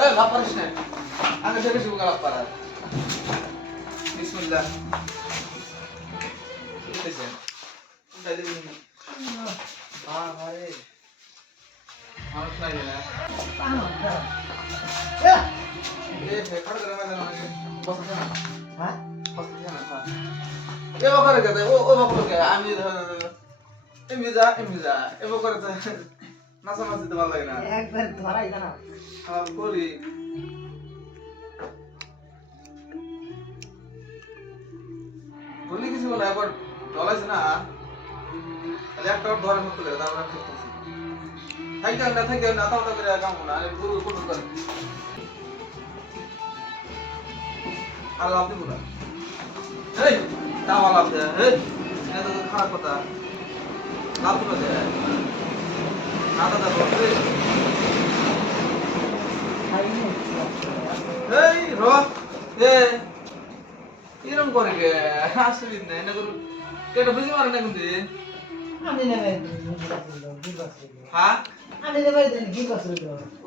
এই ভাব পারিস না আগে থেকে শুরু করা পারা বিসমিল্লাহ উঠেছে উঠাই দিবি বাবারে মানুষ নাই না এ ফেকার করে না বসে না হ্যাঁ বসে না হ্যাঁ এ বাবারে কে ও বাবারে কে আমি এমনি যা এ বাবারে নাচা নাচতে ভালো লাগে না একবার ধরাই জানা হ্যাঁ করি বলি কিছু বলে একবার ডলাইছে না তাহলে একটা ধরে মতো লাগে তারপর আমি করতেছি থাকি না তাও করে কাম না আরে গুরু কোন করে আর লাভ দিব না এই তাও লাভ দে এই এটা তো খারাপ কথা লাভ দিব দে না দাদা বলতে এই র এ এরকম করে কে আসবি না এনে করু কেটা বুঝি মারে না কিন্তু আমি নেবে হ্যাঁ আমি নেবে কি করছ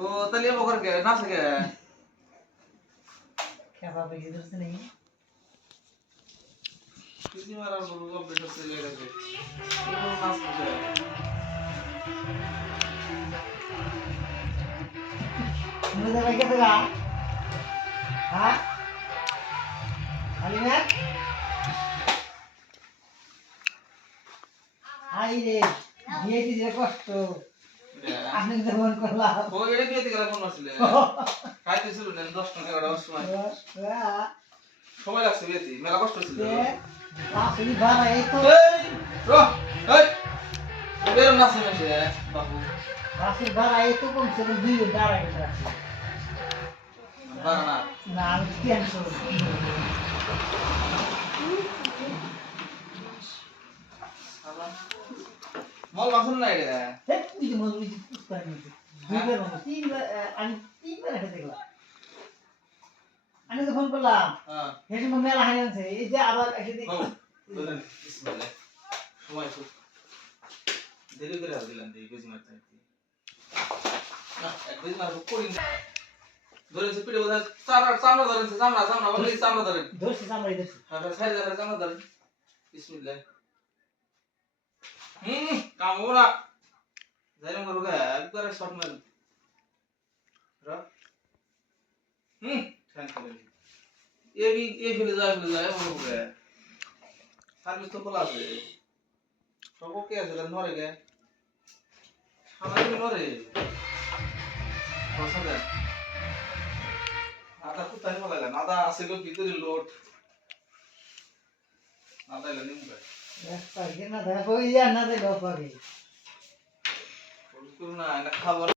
ও তাহলে এমন করে কে না সকে খেপা পেয়ে দিতে নেই বুঝি মারার বড় কমপ্লিট হচ্ছে লেগে এরকম নাচ করে মুঝে ভাই কে দেगा হ্যাঁ আলিনা আই রে বিয়ে দিতে কষ্ট আপনি যেমন করলাম ও এটা বিয়েতে গেলে ফোন আসলে খাইতেছিল না 10 টাকা 11 সময় সময় লাগছে বিয়েতে মেলা কষ্ট ছিল আসলে বাবা এই তো এই র এই বেরম নাচে মেশে বাবু আসলে বাবা এই তো কমছে 2 ঘন্টা আড়াই ঘন্টা বাবা না না আমি কি আনছো সালাম মল মাসুল না এটা হে তুই যে মজুরি পুস্তার নিতে দুইবার মনে আমি তিনবার হেঁটে দেখলাম আমি তো ফোন করলাম হ্যাঁ সেই সময় মেলা হানি আনছে এই যে আবার এসে দেখি ধরেন বিসমিল্লাহ সময় খুব দেরি করে দিলাম দেরি বেশি মারতে না এক বেশি মারবো করি ধরেন সে পিঠে বোধহয় চামড়া ধরেন চামড়া বলি চামড়া ধরেন ধরছি সামরাই ধরছি হ্যাঁ সাইড ধরে চামড়া ধরেন বিসমিল্লাহ কামড়া যাই মারো গা একবারে শট মার র ঠ্যাং করে এ ফেলে যায় মনে হবে সার্ভিস তো খোলা আছে সব ওকে আছে তার নরে গে আমাদের নরে বসা দেন আদা কোথায় বলা গেল আদা আছে গো ভিতরে লোড আদা এলে নিম গায় একটা না দেখো ইয়া না দেখো পাবে করুন না খাবার